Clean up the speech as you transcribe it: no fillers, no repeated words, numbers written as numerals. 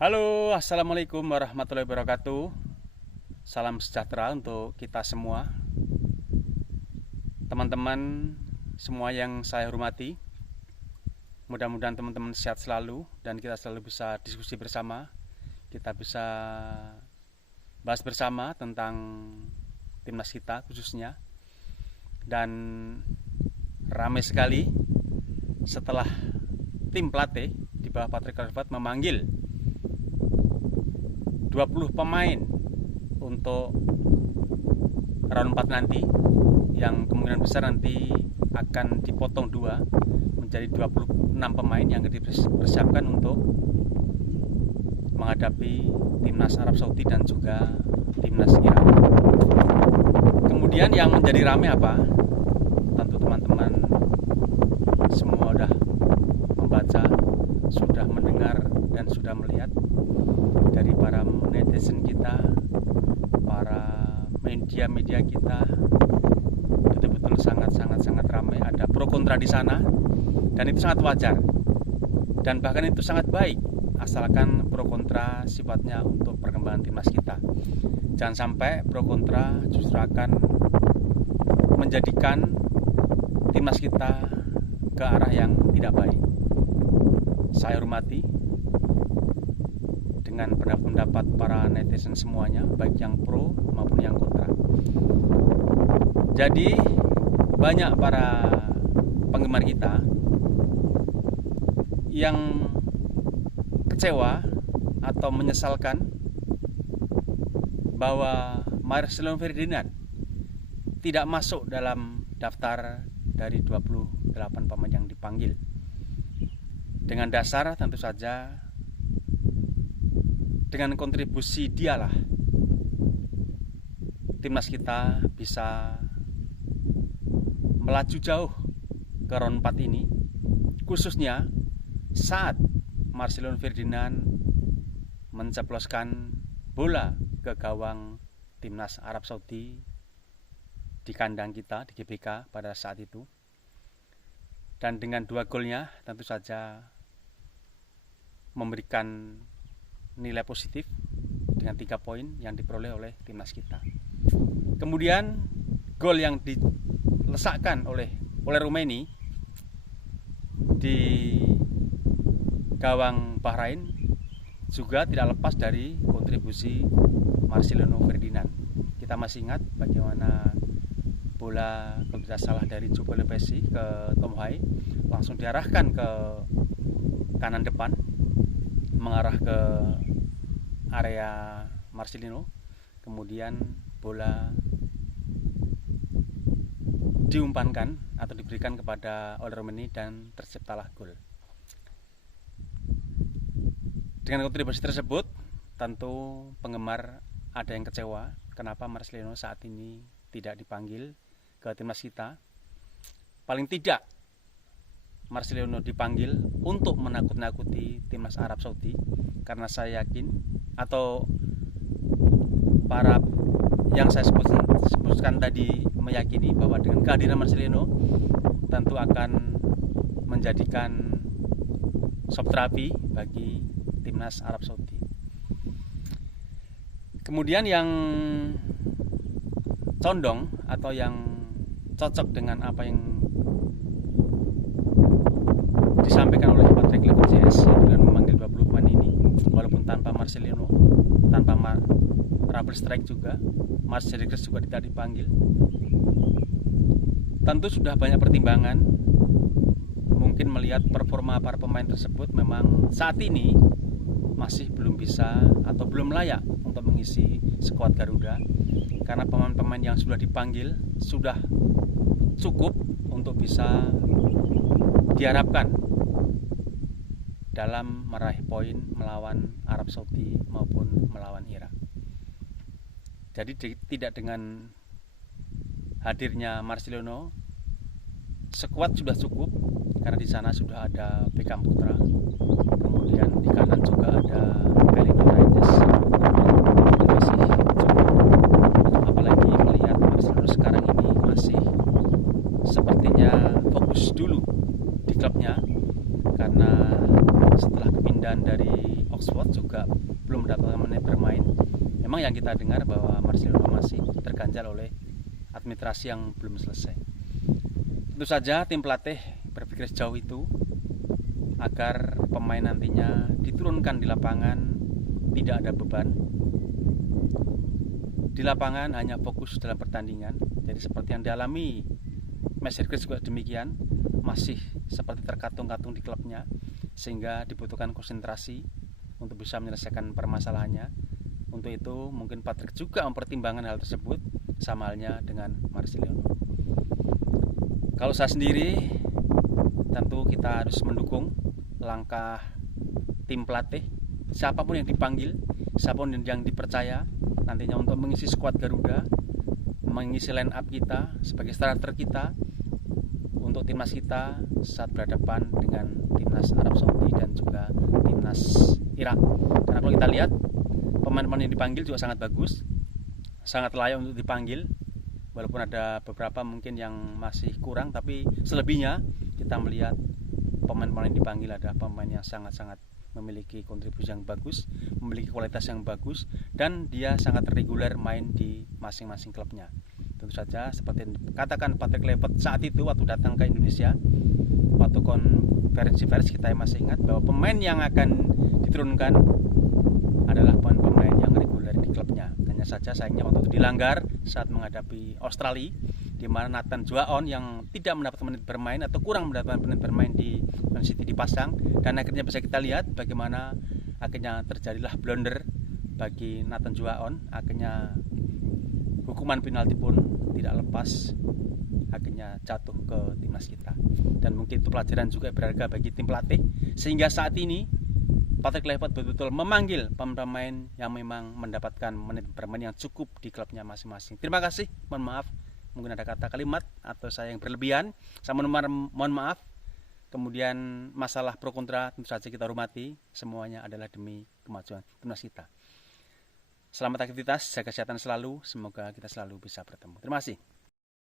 Halo, assalamualaikum warahmatullahi wabarakatuh. Salam sejahtera untuk kita semua, teman-teman semua yang saya hormati. Mudah-mudahan teman-teman sehat selalu dan kita selalu bisa diskusi bersama. Kita bisa bahas bersama tentang timnas kita khususnya. Dan ramai sekali setelah tim pelatih di bawah Patrick Kluivert memanggil 20 pemain untuk round 4 nanti, yang kemungkinan besar nanti akan dipotong dua menjadi 26 pemain yang dipersiapkan untuk menghadapi timnas Arab Saudi dan juga timnas Irak. Kemudian yang menjadi ramai apa? Tentu teman-teman semua sudah membaca, sudah mendengar dan sudah melihat dari para netizen kita, para media kita, betul-betul sangat ramai. Ada pro kontra di sana dan itu sangat wajar dan bahkan itu sangat baik, asalkan pro kontra sifatnya untuk perkembangan timnas kita. Jangan sampai pro kontra justru akan menjadikan timnas kita ke arah yang tidak baik. Saya hormati dengan pendapat para netizen semuanya, baik yang pro maupun yang kontra. Jadi banyak para penggemar kita yang kecewa atau menyesalkan bahwa Marcelo Ferdinand tidak masuk dalam daftar dari 28 pemain yang dipanggil. Dengan dasar tentu saja dengan kontribusi dialah timnas kita bisa melaju jauh ke round 4 ini, khususnya saat Marcelo Ferdinand menceploskan bola ke gawang timnas Arab Saudi di kandang kita di GBK pada saat itu. Dan dengan 2 golnya tentu saja memberikan nilai positif dengan 3 poin yang diperoleh oleh timnas kita. Kemudian gol yang dilesakkan oleh Romaini di gawang Bahrain juga tidak lepas dari kontribusi Marcelo Ferdinand. Kita masih ingat bagaimana bola, kalau tidak salah, dari Giovanni Pessi ke Tom Hai langsung diarahkan ke kanan depan mengarah ke area Marcelino. Kemudian bola diumpankan atau diberikan kepada Romaini dan terciptalah gol. Dengan kontribusi tersebut tentu penggemar ada yang kecewa kenapa Marcelino saat ini tidak dipanggil ke timnas kita. Paling tidak Marcelino dipanggil untuk menakut-nakuti timnas Arab Saudi, karena saya yakin, atau para yang saya sebutkan tadi meyakini bahwa dengan kehadiran Marcelino tentu akan menjadikan shock terapi bagi timnas Arab Saudi. Kemudian yang condong atau yang cocok dengan apa yang disampaikan oleh Patrick Kluivert JS dengan memanggil 20 pemain ini, walaupun tanpa Marcelino, tanpa Trouble Strike juga, Mas Rodriguez juga tidak dipanggil. Tentu sudah banyak pertimbangan, mungkin melihat performa para pemain tersebut memang saat ini masih belum bisa atau belum layak untuk mengisi skuad Garuda, karena pemain-pemain yang sudah dipanggil sudah cukup untuk bisa diharapkan dalam meraih poin melawan Arab Saudi maupun melawan Irak. Jadi tidak dengan hadirnya Marcelino, skuad sudah cukup karena di sana sudah ada Beckham Putra, kemudian di kanan juga ada Elino Reyes. Masih cukup, apalagi melihat Marcelino sekarang ini masih sepertinya fokus dulu di klubnya, karena setelah kepindahan dan dari Oxford juga belum mendapatkan menit bermain. Memang yang kita dengar bahwa Marcelino masih terganjal oleh administrasi yang belum selesai. Tentu saja tim pelatih berpikir sejauh itu agar pemain nantinya diturunkan di lapangan tidak ada beban. Di lapangan hanya fokus dalam pertandingan. Jadi seperti yang dialami Mesir Chris juga demikian, masih seperti terkatung-katung di klubnya, sehingga dibutuhkan konsentrasi untuk bisa menyelesaikan permasalahannya. Untuk itu mungkin Patrick juga mempertimbangkan hal tersebut, sama halnya dengan Marcelino. Kalau saya sendiri, tentu kita harus mendukung langkah tim pelatih, siapapun yang dipanggil, siapapun yang dipercaya nantinya untuk mengisi skuad Garuda, mengisi line up kita sebagai starter kita untuk timnas kita saat berhadapan dengan timnas Arab Saudi dan juga timnas Irak. Karena kalau kita lihat pemain-pemain yang dipanggil juga sangat bagus, sangat layak untuk dipanggil, walaupun ada beberapa mungkin yang masih kurang, tapi selebihnya kita melihat pemain-pemain yang dipanggil ada pemain yang sangat-sangat memiliki kontribusi yang bagus, memiliki kualitas yang bagus, dan dia sangat reguler main di masing-masing klubnya. Tentu saja seperti yang katakan Patrick Kluivert saat itu waktu datang ke Indonesia, waktu konferensi pers, kita masih ingat bahwa pemain yang akan diturunkan adalah pemain yang reguler di klubnya. Hanya saja sayangnya waktu itu dilanggar saat menghadapi Australia, di mana Nathan Juaon yang tidak mendapatkan menit bermain atau kurang mendapatkan menit bermain di Man City dipasang, dan akhirnya bisa kita lihat bagaimana akhirnya terjadilah blunder bagi Nathan Juaon. Akhirnya hukuman penalti pun tidak lepas, akhirnya jatuh ke timnas kita, dan mungkin itu pelajaran juga berharga bagi tim pelatih, sehingga saat ini Patrick Kluivert betul-betul memanggil pemain yang memang mendapatkan menit bermain yang cukup di klubnya masing-masing. Terima kasih, mohon maaf mungkin ada kata kalimat atau saya yang berlebihan, saya mohon maaf. Kemudian masalah pro kontra tentu saja kita hormati, semuanya adalah demi kemajuan timnas kita. Selamat aktivitas, jaga kesehatan selalu, semoga kita selalu bisa bertemu. Terima kasih.